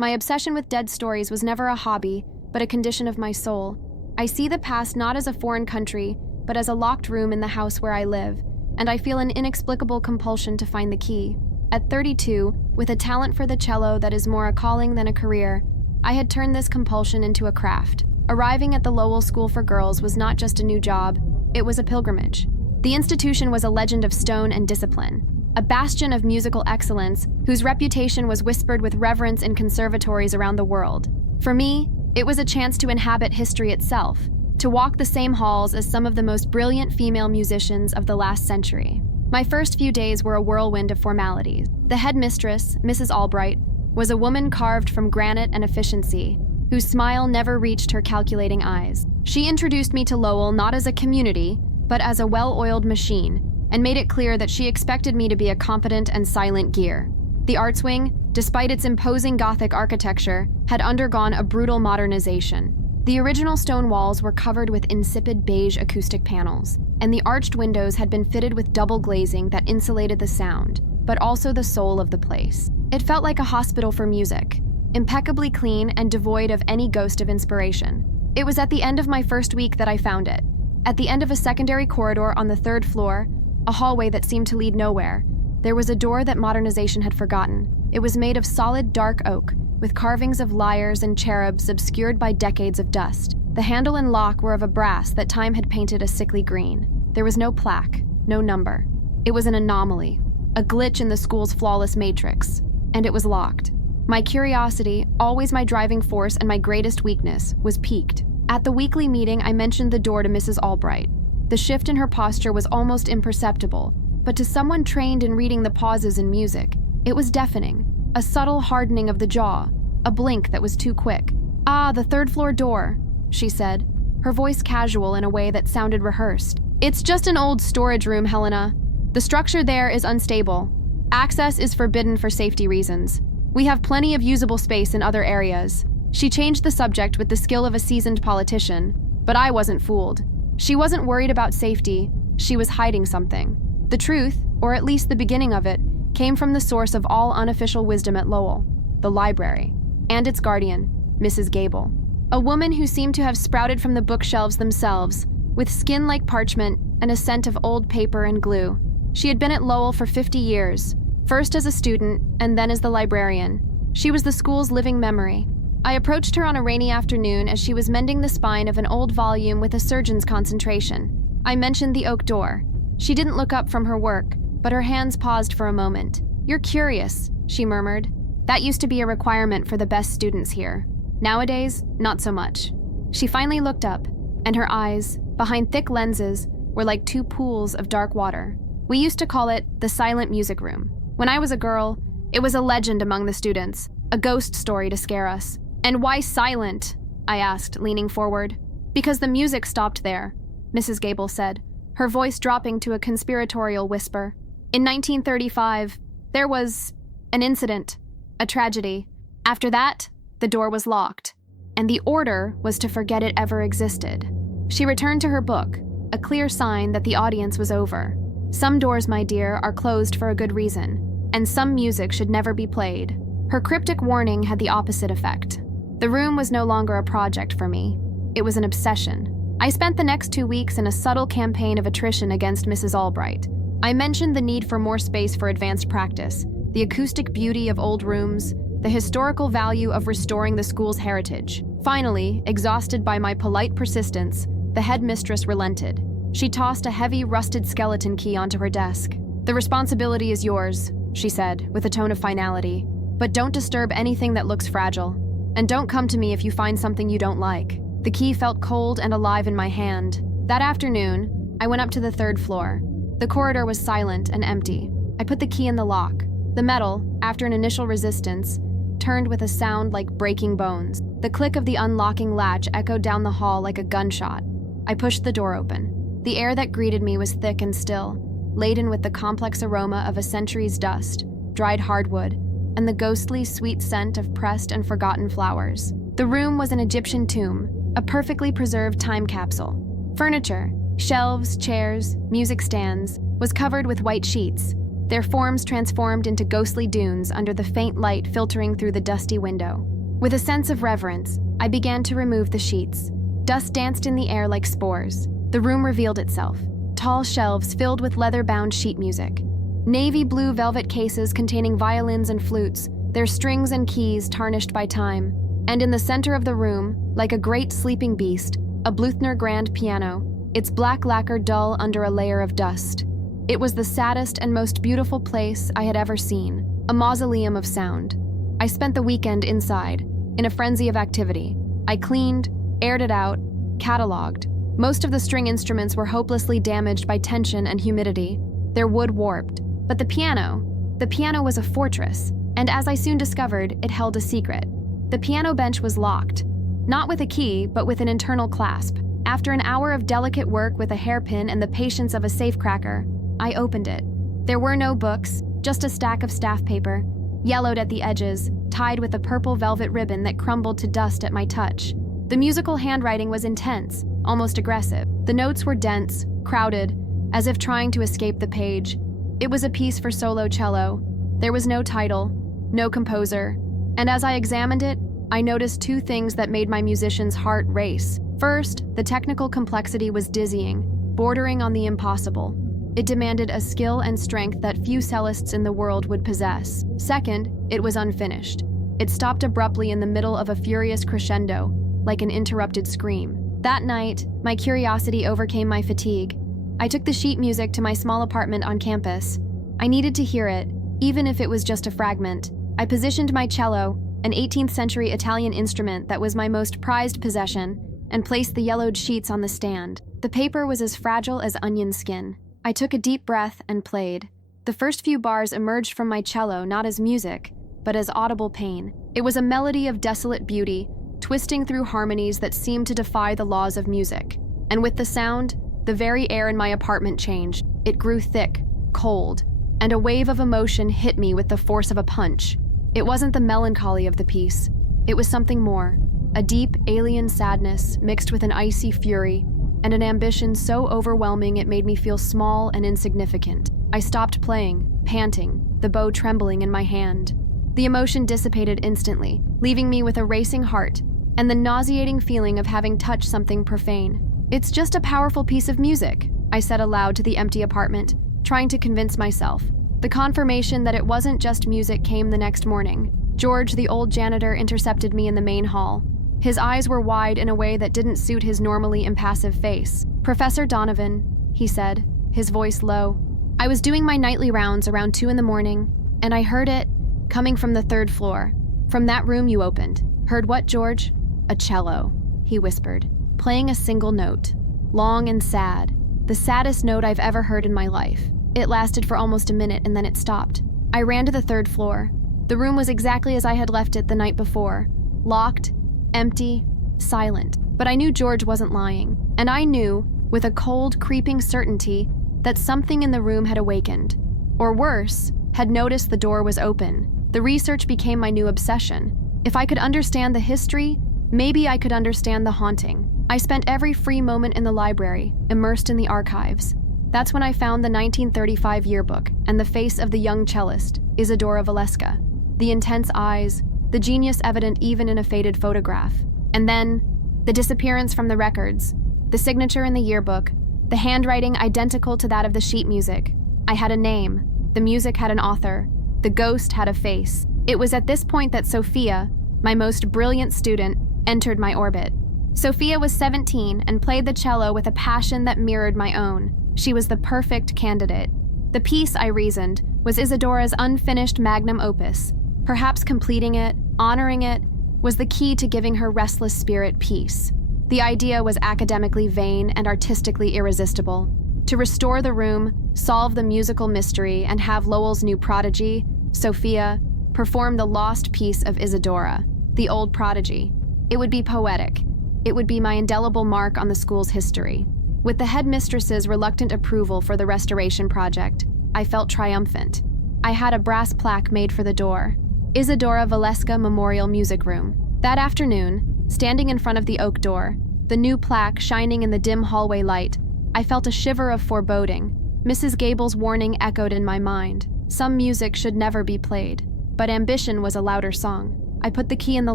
My obsession with dead stories was never a hobby, but a condition of my soul. I see the past not as a foreign country, but as a locked room in the house where I live, and I feel an inexplicable compulsion to find the key. At 32, with a talent for the cello that is more a calling than a career, I had turned this compulsion into a craft. Arriving at the Lowell School for Girls was not just a new job, it was a pilgrimage. The institution was a legend of stone and discipline, a bastion of musical excellence whose reputation was whispered with reverence in conservatories around the world. For me, it was a chance to inhabit history itself, to walk the same halls as some of the most brilliant female musicians of the last century. My first few days were a whirlwind of formalities. The headmistress, Mrs. Albright, was a woman carved from granite and efficiency, whose smile never reached her calculating eyes. She introduced me to Lowell not as a community, but as a well-oiled machine, and made it clear that she expected me to be a competent and silent gear. The arts wing, despite its imposing Gothic architecture, had undergone a brutal modernization. The original stone walls were covered with insipid beige acoustic panels, and the arched windows had been fitted with double glazing that insulated the sound, but also the soul of the place. It felt like a hospital for music, impeccably clean and devoid of any ghost of inspiration. It was at the end of my first week that I found it. At the end of a secondary corridor on the 3rd floor, a hallway that seemed to lead nowhere, there was a door that modernization had forgotten. It was made of solid dark oak, with carvings of lyres and cherubs obscured by decades of dust. The handle and lock were of a brass that time had painted a sickly green. There was no plaque, no number. It was an anomaly, a glitch in the school's flawless matrix, and it was locked. My curiosity, always my driving force and my greatest weakness, was piqued. At the weekly meeting, I mentioned the door to Mrs. Albright. The shift in her posture was almost imperceptible, but to someone trained in reading the pauses in music, it was deafening. A subtle hardening of the jaw, a blink that was too quick. "Ah, the 3rd floor door," she said, her voice casual in a way that sounded rehearsed. "It's just an old storage room, Helena. The structure there is unstable. Access is forbidden for safety reasons. We have plenty of usable space in other areas." She changed the subject with the skill of a seasoned politician, but I wasn't fooled. She wasn't worried about safety, she was hiding something. The truth, or at least the beginning of it, came from the source of all unofficial wisdom at Lowell, the library, and its guardian, Mrs. Gable. A woman who seemed to have sprouted from the bookshelves themselves, with skin like parchment and a scent of old paper and glue. She had been at Lowell for 50 years, first as a student and then as the librarian. She was the school's living memory. I approached her on a rainy afternoon as she was mending the spine of an old volume with a surgeon's concentration. I mentioned the oak door. She didn't look up from her work, but her hands paused for a moment. "You're curious," she murmured. "That used to be a requirement for the best students here. Nowadays, not so much." She finally looked up, and her eyes, behind thick lenses, were like 2 pools of dark water. We used to call it the silent music room. When I was a girl, it was a legend among the students, a ghost story to scare us. "And why silent?" I asked, leaning forward. "Because the music stopped there," Mrs. Gable said, her voice dropping to a conspiratorial whisper. "In 1935, there was an incident, a tragedy. After that, the door was locked, and the order was to forget it ever existed." She returned to her book, a clear sign that the audience was over. "Some doors, my dear, are closed for a good reason, and some music should never be played." Her cryptic warning had the opposite effect. The room was no longer a project for me. It was an obsession. I spent the next 2 weeks in a subtle campaign of attrition against Mrs. Albright. I mentioned the need for more space for advanced practice, the acoustic beauty of old rooms, the historical value of restoring the school's heritage. Finally, exhausted by my polite persistence, the headmistress relented. She tossed a heavy, rusted skeleton key onto her desk. "The responsibility is yours," she said, with a tone of finality. "But don't disturb anything that looks fragile. And don't come to me if you find something you don't like." The key felt cold and alive in my hand. That afternoon, I went up to the 3rd floor. The corridor was silent and empty. I put the key in the lock. The metal, after an initial resistance, turned with a sound like breaking bones. The click of the unlocking latch echoed down the hall like a gunshot. I pushed the door open. The air that greeted me was thick and still, laden with the complex aroma of a century's dust, dried hardwood, and the ghostly, sweet scent of pressed and forgotten flowers. The room was an Egyptian tomb, a perfectly preserved time capsule. Furniture, shelves, chairs, music stands, was covered with white sheets, their forms transformed into ghostly dunes under the faint light filtering through the dusty window. With a sense of reverence, I began to remove the sheets. Dust danced in the air like spores. The room revealed itself. Tall shelves filled with leather-bound sheet music. Navy blue velvet cases containing violins and flutes, their strings and keys tarnished by time. And in the center of the room, like a great sleeping beast, a Bluthner grand piano, its black lacquer dull under a layer of dust. It was the saddest and most beautiful place I had ever seen, a mausoleum of sound. I spent the weekend inside, in a frenzy of activity. I cleaned, aired it out, cataloged. Most of the string instruments were hopelessly damaged by tension and humidity, their wood warped. But the piano was a fortress, and as I soon discovered, it held a secret. The piano bench was locked, not with a key, but with an internal clasp. After an hour of delicate work with a hairpin and the patience of a safecracker, I opened it. There were no books, just a stack of staff paper, yellowed at the edges, tied with a purple velvet ribbon that crumbled to dust at my touch. The musical handwriting was intense, almost aggressive. The notes were dense, crowded, as if trying to escape the page. It was a piece for solo cello. There was no title, no composer, and as I examined it, I noticed two things that made my musician's heart race. First, the technical complexity was dizzying, bordering on the impossible. It demanded a skill and strength that few cellists in the world would possess. Second, it was unfinished. It stopped abruptly in the middle of a furious crescendo, like an interrupted scream. That night, my curiosity overcame my fatigue. I took the sheet music to my small apartment on campus. I needed to hear it, even if it was just a fragment. I positioned my cello, an 18th century Italian instrument that was my most prized possession, and placed the yellowed sheets on the stand. The paper was as fragile as onion skin. I took a deep breath and played. The first few bars emerged from my cello not as music, but as audible pain. It was a melody of desolate beauty, twisting through harmonies that seemed to defy the laws of music. And with the sound, the very air in my apartment changed. It grew thick, cold, and a wave of emotion hit me with the force of a punch. It wasn't the melancholy of the piece. It was something more, a deep, alien sadness mixed with an icy fury, and an ambition so overwhelming it made me feel small and insignificant. I stopped playing, panting, the bow trembling in my hand. The emotion dissipated instantly, leaving me with a racing heart and the nauseating feeling of having touched something profane. "It's just a powerful piece of music," I said aloud to the empty apartment, trying to convince myself. The confirmation that it wasn't just music came the next morning. George, the old janitor, intercepted me in the main hall. His eyes were wide in a way that didn't suit his normally impassive face. "Professor Donovan," he said, his voice low. "I was doing my nightly rounds around 2 a.m, and I heard it coming from the 3rd floor, from that room you opened." "Heard what, George?" "A cello," he whispered, playing a single note, long and sad, the saddest note I've ever heard in my life. It lasted for almost a minute and then it stopped. I ran to the 3rd floor. The room was exactly as I had left it the night before, locked, empty, silent. But I knew George wasn't lying, and I knew, with a cold, creeping certainty, that something in the room had awakened. Or worse, had noticed the door was open. The research became my new obsession. If I could understand the history, maybe I could understand the haunting. I spent every free moment in the library, immersed in the archives. That's when I found the 1935 yearbook and the face of the young cellist, Isadora Valeska. The intense eyes, the genius evident even in a faded photograph. And then, the disappearance from the records, the signature in the yearbook, the handwriting identical to that of the sheet music. I had a name, the music had an author, the ghost had a face. It was at this point that Sophia, my most brilliant student, entered my orbit. Sophia was 17 and played the cello with a passion that mirrored my own. She was the perfect candidate. The piece, I reasoned, was Isadora's unfinished magnum opus. Perhaps completing it, honoring it, was the key to giving her restless spirit peace. The idea was academically vain and artistically irresistible. To restore the room, solve the musical mystery, and have Lowell's new prodigy, Sophia, perform the lost piece of Isadora, the old prodigy. It would be poetic. It would be my indelible mark on the school's history. With the headmistress's reluctant approval for the restoration project, I felt triumphant. I had a brass plaque made for the door. Isadora Valeska Memorial Music Room. That afternoon, standing in front of the oak door, the new plaque shining in the dim hallway light, I felt a shiver of foreboding. Mrs. Gable's warning echoed in my mind. Some music should never be played, but Ambition was a louder song. I put the key in the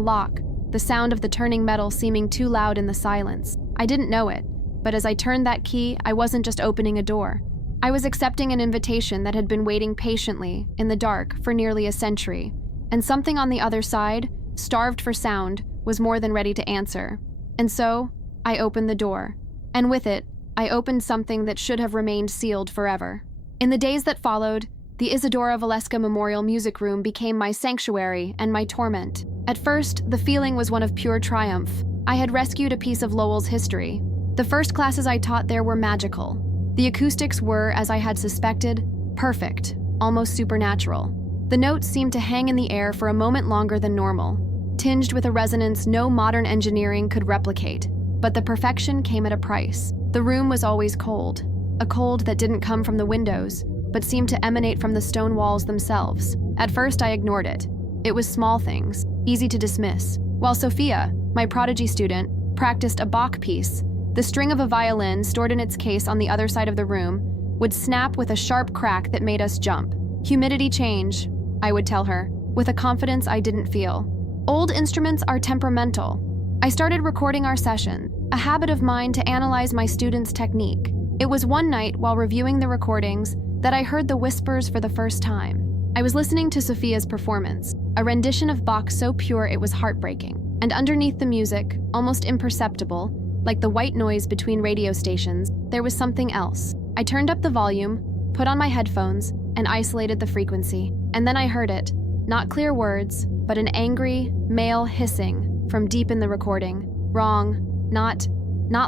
lock, the sound of the turning metal seeming too loud in the silence. I didn't know it, but as I turned that key, I wasn't just opening a door. I was accepting an invitation that had been waiting patiently, in the dark, for nearly a century. And something on the other side, starved for sound, was more than ready to answer. And so, I opened the door. And with it, I opened something that should have remained sealed forever. In the days that followed, the Isadora Valeska Memorial Music Room became my sanctuary and my torment. At first, the feeling was one of pure triumph. I had rescued a piece of Lowell's history. The first classes I taught there were magical. The acoustics were, as I had suspected, perfect, almost supernatural. The notes seemed to hang in the air for a moment longer than normal, tinged with a resonance no modern engineering could replicate. But the perfection came at a price. The room was always cold, a cold that didn't come from the windows, but seemed to emanate from the stone walls themselves. At first, I ignored it. It was small things, easy to dismiss. While Sophia, my prodigy student, practiced a Bach piece, the string of a violin stored in its case on the other side of the room would snap with a sharp crack that made us jump. Humidity change, I would tell her, with a confidence I didn't feel. Old instruments are temperamental. I started recording our session, a habit of mine to analyze my students' technique. It was one night while reviewing the recordings that I heard the whispers for the first time. I was listening to Sophia's performance, a rendition of Bach so pure it was heartbreaking. And underneath the music, almost imperceptible, like the white noise between radio stations, there was something else. I turned up the volume, put on my headphones, and isolated the frequency. And then I heard it. Not clear words, but an angry, male hissing from deep in the recording. Wrong. Not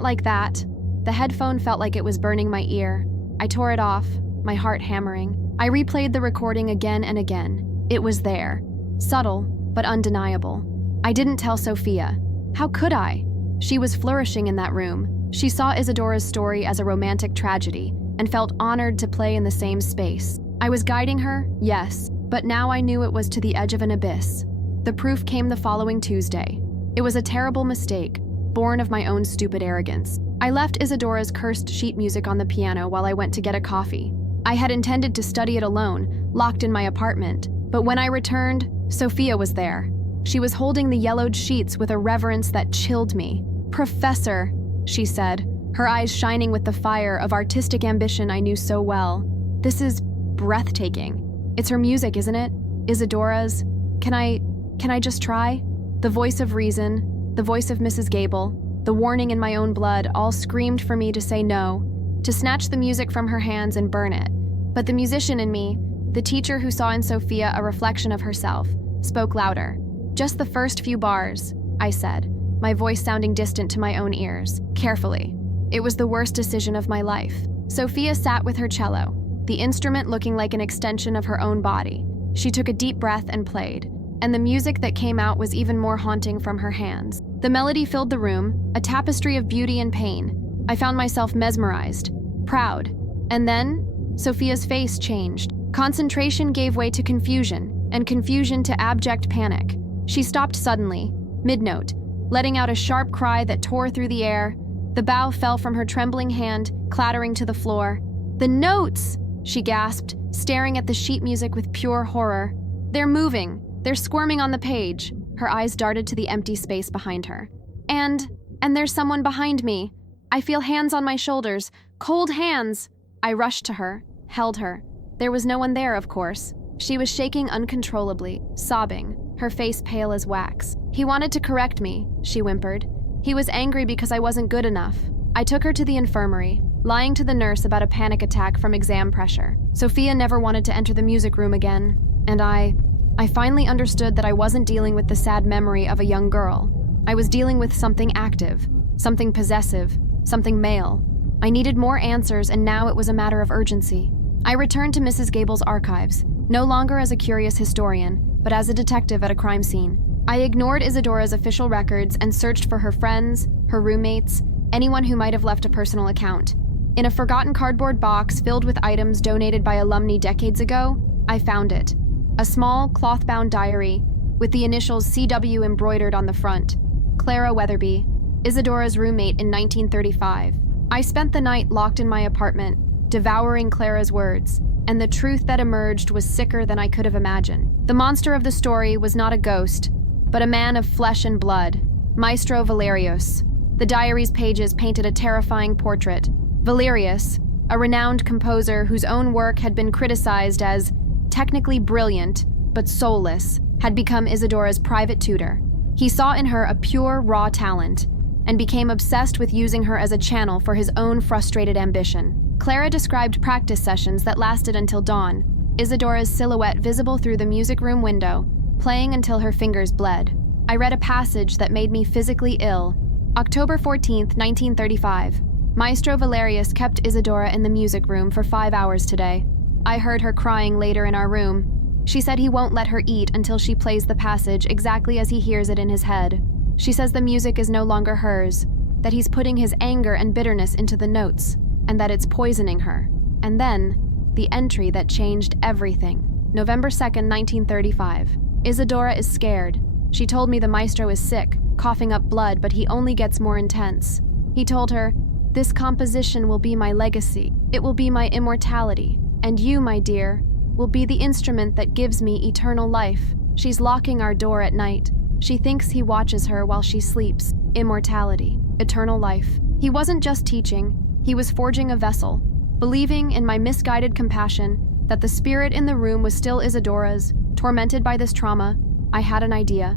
like that. The headphone felt like it was burning my ear. I tore it off, my heart hammering. I replayed the recording again and again. It was there. Subtle, but undeniable. I didn't tell Sophia. How could I? She was flourishing in that room. She saw Isadora's story as a romantic tragedy and felt honored to play in the same space. I was guiding her, yes, but now I knew it was to the edge of an abyss. The proof came the following Tuesday. It was a terrible mistake, born of my own stupid arrogance. I left Isadora's cursed sheet music on the piano while I went to get a coffee. I had intended to study it alone, locked in my apartment, but when I returned, Sophia was there. She was holding the yellowed sheets with a reverence that chilled me. "Professor," she said, her eyes shining with the fire of artistic ambition I knew so well. "This is breathtaking. It's her music, isn't it? Isadora's. Can I just try?" The voice of reason, the voice of Mrs. Gable, the warning in my own blood all screamed for me to say no, to snatch the music from her hands and burn it. But the musician in me, the teacher who saw in Sophia a reflection of herself, spoke louder. "Just the first few bars," I said, my voice sounding distant to my own ears, carefully. It was the worst decision of my life. Sophia sat with her cello, the instrument looking like an extension of her own body. She took a deep breath and played, and the music that came out was even more haunting from her hands. The melody filled the room, a tapestry of beauty and pain. I found myself mesmerized, proud. And then, Sophia's face changed. Concentration gave way to confusion, and confusion to abject panic. She stopped suddenly, mid-note, letting out a sharp cry that tore through the air. The bow fell from her trembling hand, clattering to the floor. "The notes!" she gasped, staring at the sheet music with pure horror. "They're moving. They're squirming on the page." Her eyes darted to the empty space behind her. And there's someone behind me. I feel hands on my shoulders, cold hands. I rushed to her, held her. There was no one there, of course. She was shaking uncontrollably, sobbing, her face pale as wax. "He wanted to correct me," she whimpered. "He was angry because I wasn't good enough." I took her to the infirmary, lying to the nurse about a panic attack from exam pressure. Sophia never wanted to enter the music room again, and I finally understood that I wasn't dealing with the sad memory of a young girl. I was dealing with something active, something possessive, something male. I needed more answers, and now it was a matter of urgency. I returned to Mrs. Gable's archives, no longer as a curious historian, but as a detective at a crime scene. I ignored Isadora's official records and searched for her friends, her roommates, anyone who might have left a personal account. In a forgotten cardboard box filled with items donated by alumni decades ago, I found it. A small, cloth-bound diary with the initials CW embroidered on the front. Clara Weatherby, Isadora's roommate in 1935. I spent the night locked in my apartment, devouring Clara's words. and the truth that emerged was sicker than I could have imagined. The monster of the story was not a ghost, but a man of flesh and blood, Maestro Valerius. The diary's pages painted a terrifying portrait. Valerius, a renowned composer whose own work had been criticized as technically brilliant but soulless, had become Isadora's private tutor. He saw in her a pure, raw talent and became obsessed with using her as a channel for his own frustrated ambition. Clara described practice sessions that lasted until dawn, Isadora's silhouette visible through the music room window, playing until her fingers bled. I read a passage that made me physically ill. October 14th, 1935. Maestro Valerius kept Isadora in the music room for 5 hours today. I heard her crying later in our room. She said he won't let her eat until she plays the passage exactly as he hears it in his head. She says the music is no longer hers, that he's putting his anger and bitterness into the notes, and that it's poisoning her. And then, the entry that changed everything. November 2nd, 1935. Isadora is scared. She told me the maestro is sick, coughing up blood, but he only gets more intense. He told her, "This composition will be my legacy. It will be my immortality. And you, my dear, will be the instrument that gives me eternal life." She's locking our door at night. She thinks he watches her while she sleeps. Immortality. Eternal life. He wasn't just teaching, he was forging a vessel. Believing in my misguided compassion that the spirit in the room was still Isadora's, tormented by this trauma, I had an idea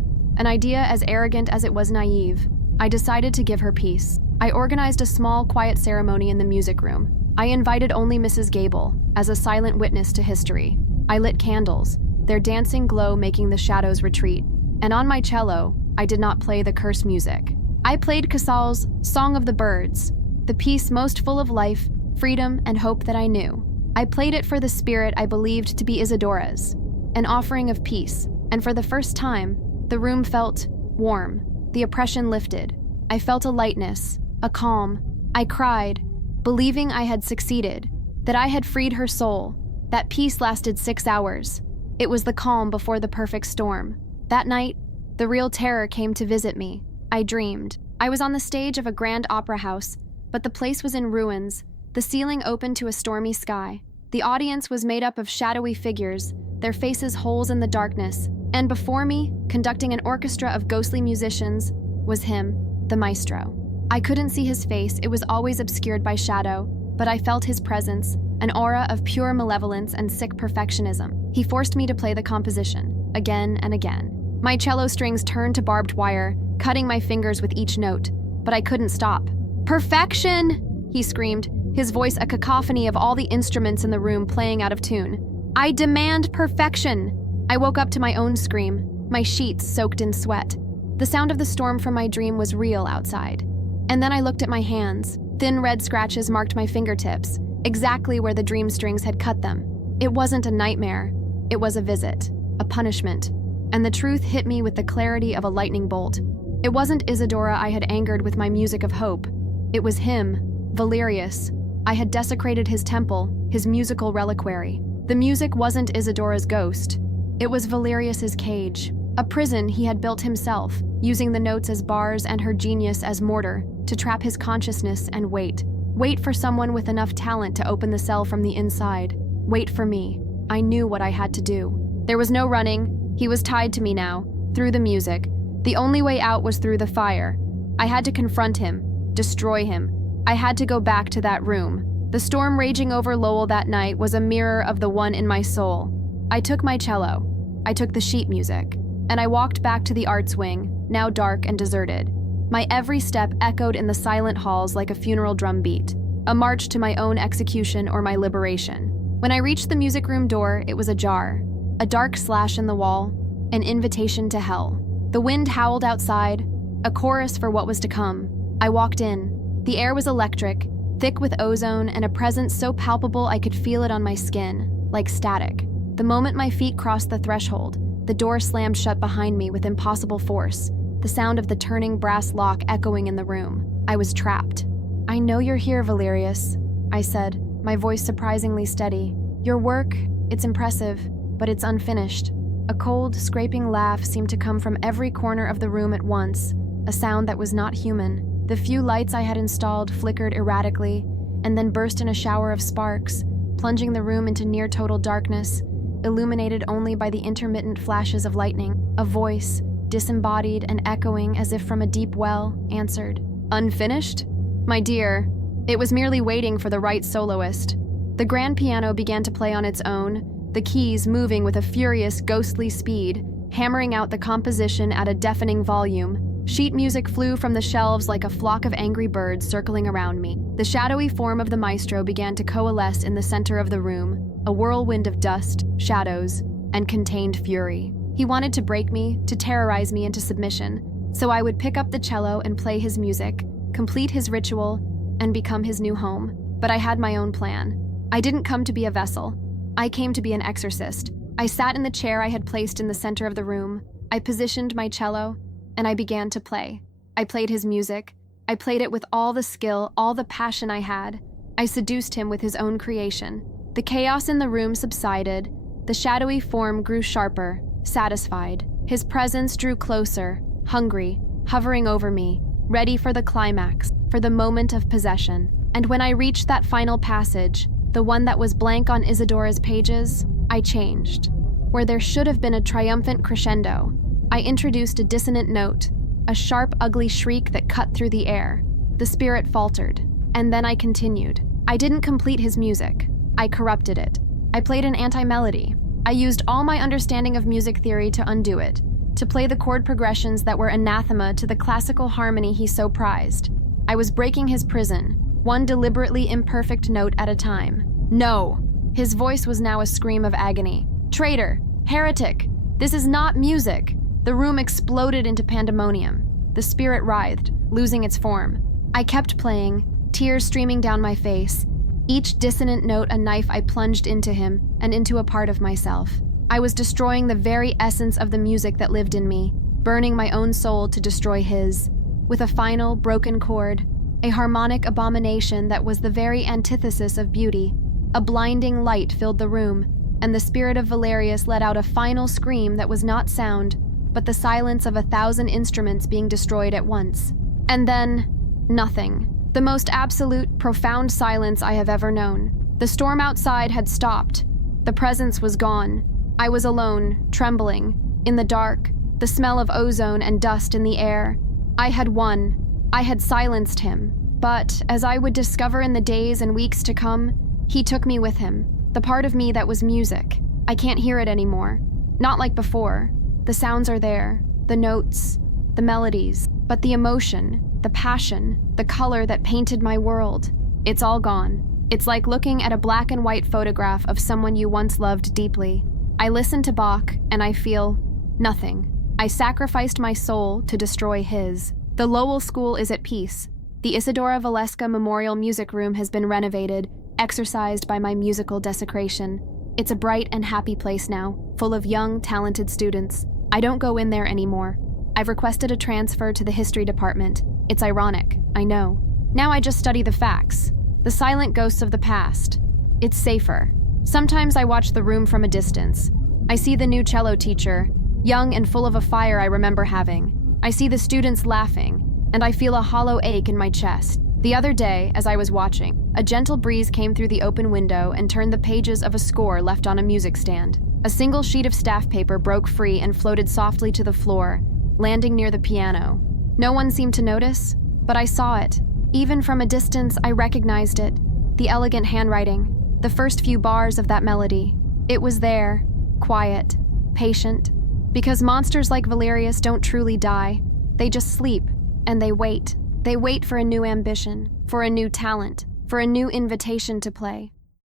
as arrogant as it was naive. I decided to give her peace. I organized a small, quiet ceremony in the music room. I invited only Mrs. Gable, as a silent witness to history. I lit candles, their dancing glow making the shadows retreat. And on my cello, I did not play the cursed music. I played Casal's Song of the Birds, the piece most full of life, freedom, and hope that I knew. I played it for the spirit I believed to be Isadora's, an offering of peace, and for the first time, the room felt warm. The oppression lifted. I felt a lightness, a calm. I cried, believing I had succeeded, that I had freed her soul. That peace lasted 6 hours. It was the calm before the perfect storm. That night, the real terror came to visit me. I dreamed. I was on the stage of a grand opera house, but the place was in ruins, the ceiling open to a stormy sky. The audience was made up of shadowy figures, their faces holes in the darkness, and before me, conducting an orchestra of ghostly musicians, was him, the maestro. I couldn't see his face, it was always obscured by shadow, but I felt his presence, an aura of pure malevolence and sick perfectionism. He forced me to play the composition, again and again. My cello strings turned to barbed wire, cutting my fingers with each note, but I couldn't stop. "Perfection!" he screamed, his voice a cacophony of all the instruments in the room playing out of tune. "I demand perfection!" I woke up to my own scream, my sheets soaked in sweat. The sound of the storm from my dream was real outside. And then I looked at my hands. Thin red scratches marked my fingertips, exactly where the dream strings had cut them. It wasn't a nightmare. It was a visit, a punishment. And the truth hit me with the clarity of a lightning bolt. It wasn't Isadora I had angered with my music of hope. It was him, Valerius. I had desecrated his temple, his musical reliquary. The music wasn't Isadora's ghost. It was Valerius's cage, a prison he had built himself, using the notes as bars and her genius as mortar to trap his consciousness and wait. Wait for someone with enough talent to open the cell from the inside. Wait for me. I knew what I had to do. There was no running. He was tied to me now, through the music. The only way out was through the fire. I had to confront him, destroy him. I had to go back to that room. The storm raging over Lowell that night was a mirror of the one in my soul. I took my cello. I took the sheet music. And I walked back to the arts wing, now dark and deserted. My every step echoed in the silent halls like a funeral drum beat, a march to my own execution or my liberation. When I reached the music room door, it was ajar, a dark slash in the wall, an invitation to hell. The wind howled outside, a chorus for what was to come. I walked in. The air was electric, thick with ozone and a presence so palpable I could feel it on my skin, like static. The moment my feet crossed the threshold, the door slammed shut behind me with impossible force, the sound of the turning brass lock echoing in the room. I was trapped. "I know you're here, Valerius," I said, my voice surprisingly steady. "Your work, it's impressive, but it's unfinished." A cold, scraping laugh seemed to come from every corner of the room at once, a sound that was not human. The few lights I had installed flickered erratically, and then burst in a shower of sparks, plunging the room into near-total darkness, illuminated only by the intermittent flashes of lightning. A voice, disembodied and echoing as if from a deep well, answered, "Unfinished? My dear, it was merely waiting for the right soloist." The grand piano began to play on its own, the keys moving with a furious, ghostly speed, hammering out the composition at a deafening volume. Sheet music flew from the shelves like a flock of angry birds circling around me. The shadowy form of the maestro began to coalesce in the center of the room, a whirlwind of dust, shadows, and contained fury. He wanted to break me, to terrorize me into submission, so I would pick up the cello and play his music, complete his ritual, and become his new home. But I had my own plan. I didn't come to be a vessel. I came to be an exorcist. I sat in the chair I had placed in the center of the room. I positioned my cello, and I began to play. I played his music. I played it with all the skill, all the passion I had. I seduced him with his own creation. The chaos in the room subsided. The shadowy form grew sharper, satisfied. His presence drew closer, hungry, hovering over me, ready for the climax, for the moment of possession. And when I reached that final passage, the one that was blank on Isadora's pages, I changed. Where there should have been a triumphant crescendo, I introduced a dissonant note, a sharp, ugly shriek that cut through the air. The spirit faltered, and then I continued. I didn't complete his music. I corrupted it. I played an anti-melody. I used all my understanding of music theory to undo it, to play the chord progressions that were anathema to the classical harmony he so prized. I was breaking his prison, one deliberately imperfect note at a time. No! His voice was now a scream of agony. Traitor! Heretic! This is not music! The room exploded into pandemonium. The spirit writhed, losing its form. I kept playing, tears streaming down my face, each dissonant note a knife I plunged into him and into a part of myself. I was destroying the very essence of the music that lived in me, burning my own soul to destroy his. With a final, broken chord, a harmonic abomination that was the very antithesis of beauty, a blinding light filled the room, and the spirit of Valerius let out a final scream that was not sound, but the silence of 1,000 instruments being destroyed at once. And then, nothing. The most absolute, profound silence I have ever known. The storm outside had stopped. The presence was gone. I was alone, trembling, in the dark, the smell of ozone and dust in the air. I had won. I had silenced him. But, as I would discover in the days and weeks to come, he took me with him. The part of me that was music. I can't hear it anymore. Not like before. The sounds are there, the notes, the melodies, but the emotion, the passion, the color that painted my world, it's all gone. It's like looking at a black and white photograph of someone you once loved deeply. I listen to Bach, and I feel nothing. I sacrificed my soul to destroy his. The Lowell School is at peace. The Isadora Valeska Memorial Music Room has been renovated, exorcised by my musical desecration. It's a bright and happy place now, full of young, talented students. I don't go in there anymore. I've requested a transfer to the history department. It's ironic, I know. Now I just study the facts, the silent ghosts of the past. It's safer. Sometimes I watch the room from a distance. I see the new cello teacher, young and full of a fire I remember having. I see the students laughing, and I feel a hollow ache in my chest. The other day, as I was watching, a gentle breeze came through the open window and turned the pages of a score left on a music stand. A single sheet of staff paper broke free and floated softly to the floor, landing near the piano. No one seemed to notice, but I saw it. Even from a distance, I recognized it. The elegant handwriting, the first few bars of that melody. It was there, quiet, patient. Because monsters like Valerius don't truly die. They just sleep, and they wait. They wait for a new ambition, for a new talent, for a new invitation to play.